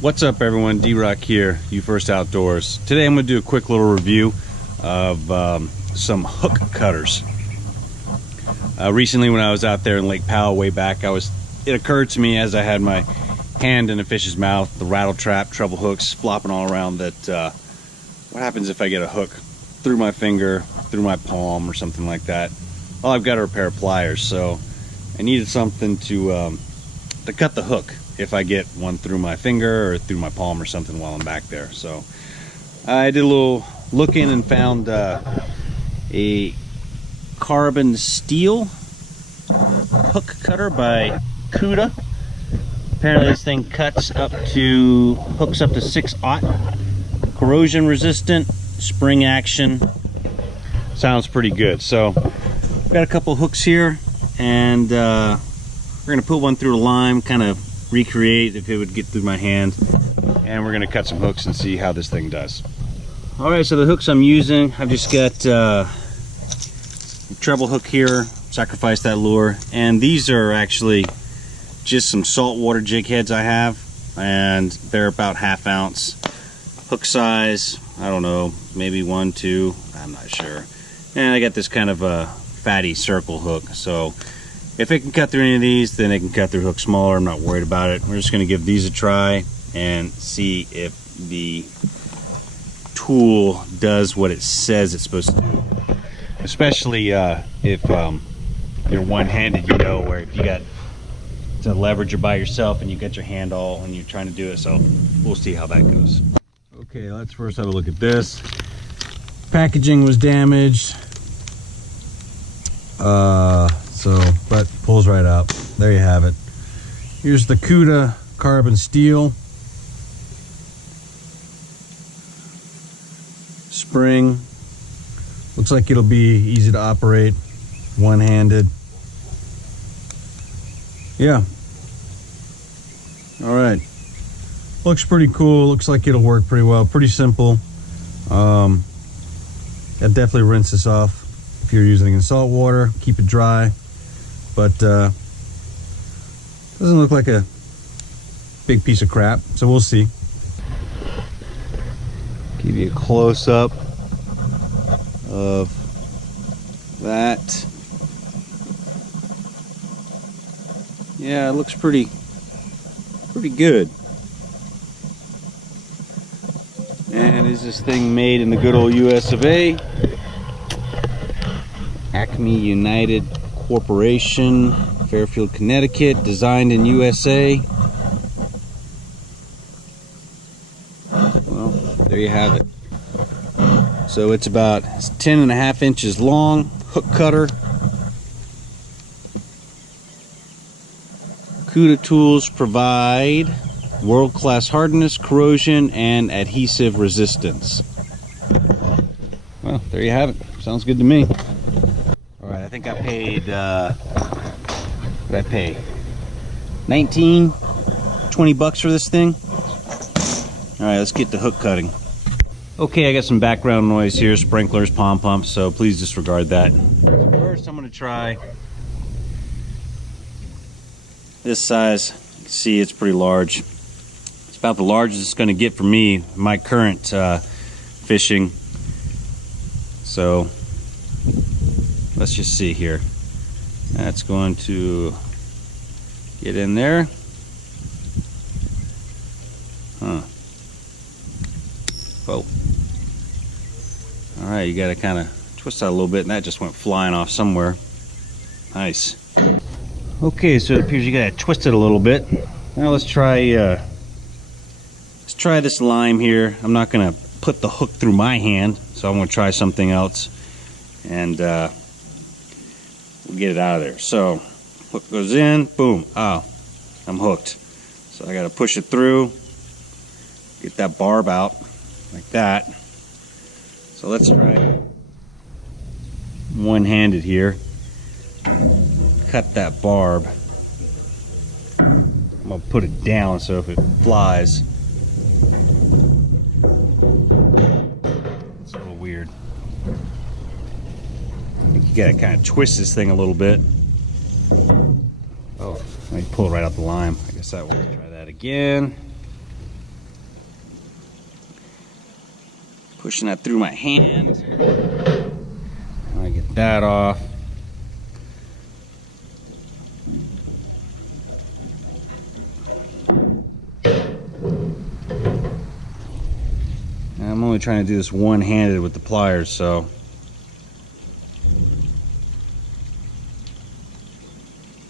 What's up everyone, D-Rock here, You First Outdoors. Today I'm going to do a quick little review of some hook cutters. Recently when I was out there in Lake Powell way back, it occurred to me as I had my hand in a fish's mouth, the rattle trap, treble hooks flopping all around, that what happens if I get a hook through my finger, through my palm or something like that? Well, I've got a pair of pliers, so I needed something to cut the hook if I get one through my finger or through my palm or something while I'm back there. So I did a little looking and found a carbon steel hook cutter by Cuda. Apparently this thing hooks up to 6/0, corrosion resistant, spring action. Sounds pretty good. So got a couple hooks here, and we're gonna put one through a lime, kind of recreate if it would get through my hand, and we're gonna cut some hooks and see how this thing does. All right, so the hooks I'm using, I've just got a treble hook here, sacrifice that lure, and these are actually just some saltwater jig heads I have, and they're about 1/2 ounce. Hook size, I don't know, maybe 1, 2, I'm not sure. And I got this kind of a fatty circle hook, so if it can cut through any of these, then it can cut through hooks smaller. I'm not worried about it. We're just going to give these a try and see if the tool does what it says it's supposed to do. Especially if you're one-handed, you know, where if you got to leverage, you're by yourself and you got your hand all and you're trying to do it. So we'll see how that goes. Okay, let's first have a look at this. Packaging was damaged. But pulls right out. There you have it. Here's the Cuda carbon steel spring. Looks like it'll be easy to operate, one-handed. Yeah. All right. Looks pretty cool. Looks like it'll work pretty well. Pretty simple. I'd definitely rinse this off if you're using it in salt water. Keep it dry. But doesn't look like a big piece of crap, so we'll see. Give you a close-up of that. Yeah, it looks pretty good. And is this thing made in the good old US of A? Acme United Corporation, Fairfield, Connecticut, designed in USA. Well, there you have it. So it's about 10.5 inches long, hook cutter. Cuda tools provide world-class hardness, corrosion, and adhesive resistance. Well, there you have it. Sounds good to me. Alright, I think I paid, what did I pay? 19, 20 bucks for this thing. Alright, let's get to hook cutting. Okay, I got some background noise here, sprinklers, pom pumps, so please disregard that. First, I'm going to try this size. You can see it's pretty large. It's about the largest it's going to get for me, my current fishing. So let's just see here. That's going to get in there. Huh. Whoa. Alright, you gotta kind of twist that a little bit, and that just went flying off somewhere. Nice. Okay, so it appears you gotta twist it a little bit. Now let's try this lime here. I'm not gonna put the hook through my hand, so I'm gonna try something else, and we'll get it out of there. So hook goes in, boom. Oh, I'm hooked. So I gotta push it through, get that barb out like that. So let's try one-handed here. Cut that barb. I'm gonna put it down so if it flies. It's a little weird. I think you gotta kind of twist this thing a little bit. Oh, let me pull it right out the lime. I guess that will try that again. pushing that through my hand. I get that off. I'm only trying to do this one-handed with the pliers, so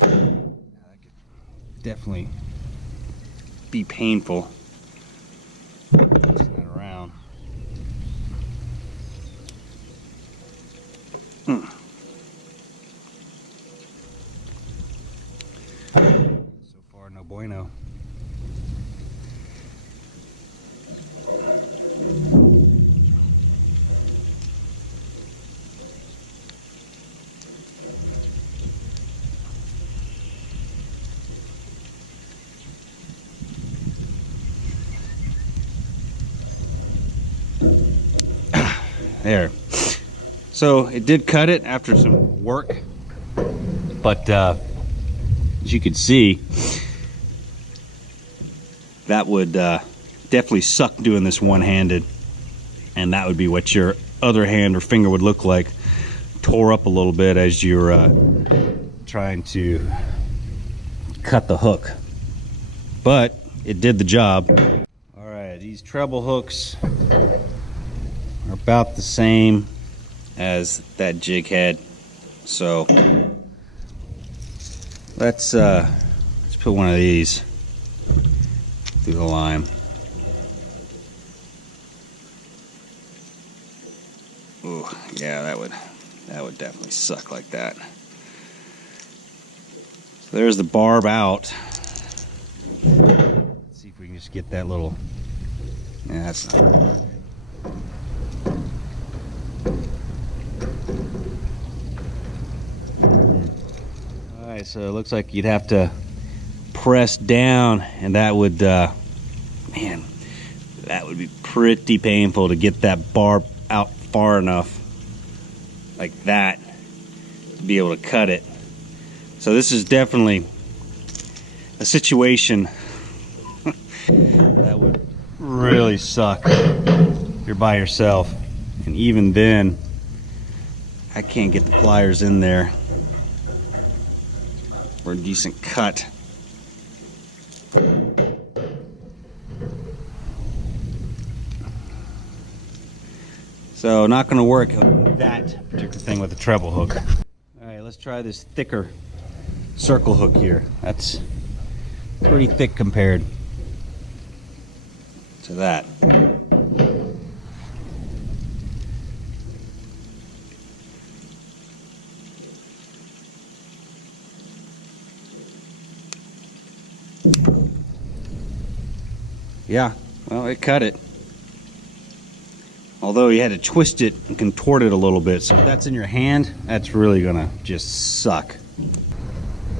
that could definitely be painful. Turn that around. So far, no bueno. There. So it did cut it after some work, but as you can see, that would definitely suck doing this one-handed, and that would be what your other hand or finger would look like, tore up a little bit as you're trying to cut the hook. But it did the job. All right, these treble hooks are about the same as that jig head, so let's put one of these through the lime. Ooh, yeah, that would definitely suck like that. So there's the barb out. Let's see if we can just get that little. Yeah, that's not gonna work. Alright, so it looks like you'd have to press down, and that would, man, that would be pretty painful to get that barb out far enough like that to be able to cut it. So this is definitely a situation that would really suck if you're by yourself. And even then, I can't get the pliers in there for a decent cut. So not going to work on that particular thing with the treble hook. All right, let's try this thicker circle hook here. That's pretty thick compared to that. Yeah, well, it cut it. Although you had to twist it and contort it a little bit. So if that's in your hand, that's really gonna just suck.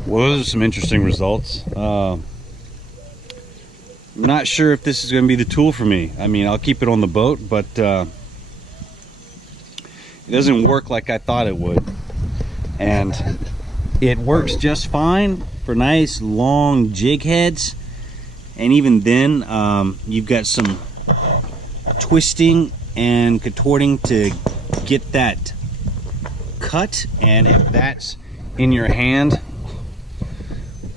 Well, those are some interesting results. I'm not sure if this is gonna be the tool for me. I mean, I'll keep it on the boat, but it doesn't work like I thought it would. And it works just fine for nice long jig heads. And even then, you've got some twisting and contorting to get that cut, and if that's in your hand,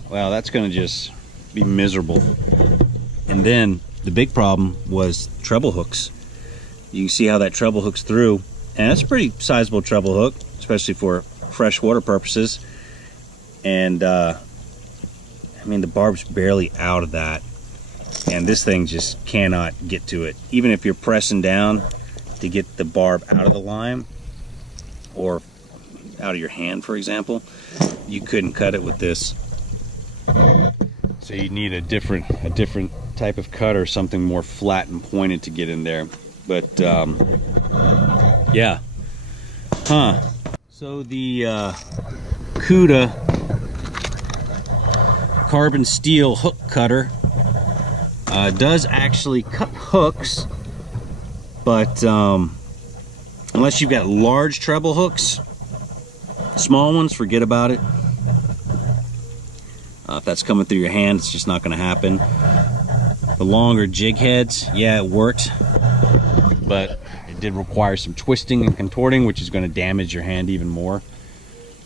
well, that's gonna just be miserable. And then the big problem was treble hooks. You can see how that treble hooks through, and that's a pretty sizable treble hook, especially for freshwater purposes. And I mean, the barb's barely out of that, and this thing just cannot get to it. Even if you're pressing down to get the barb out of the lime or out of your hand, for example, you couldn't cut it with this. So you need a different type of cutter, something more flat and pointed to get in there. But yeah, so the Cuda carbon steel hook cutter does actually cut hooks, but unless you've got large treble hooks, small ones, forget about it. If that's coming through your hand, it's just not going to happen. The longer jig heads, yeah, it worked, but it did require some twisting and contorting, which is going to damage your hand even more.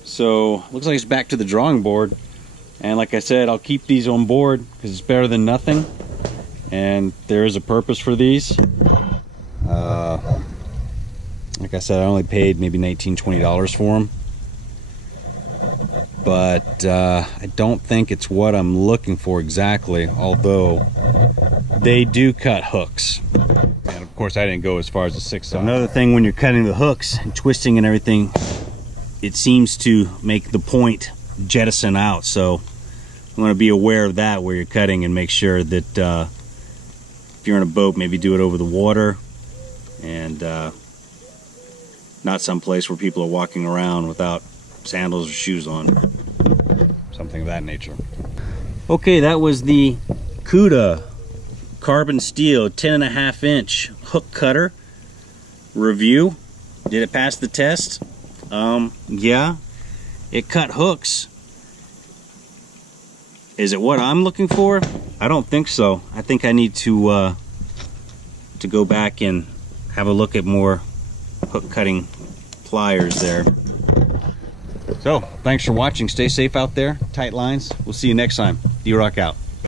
So looks like it's back to the drawing board. And like I said, I'll keep these on board because it's better than nothing. And there is a purpose for these. Like I said, I only paid maybe $19–20 for them. But I don't think it's what I'm looking for exactly, although they do cut hooks. And of course I didn't go as far as the 6. So another thing, when you're cutting the hooks and twisting and everything, it seems to make the point jettison out. So I'm going to be aware of that where you're cutting, and make sure that if you're in a boat, maybe do it over the water and not someplace where people are walking around without sandals or shoes on. Something of that nature. Okay, that was the Cuda carbon steel 10.5-inch hook cutter review. Did it pass the test? Yeah, it cut hooks. Is it what I'm looking for? I don't think so. I think I need to go back and have a look at more hook cutting pliers there. So, thanks for watching. Stay safe out there. Tight lines. We'll see you next time. D-Rock out.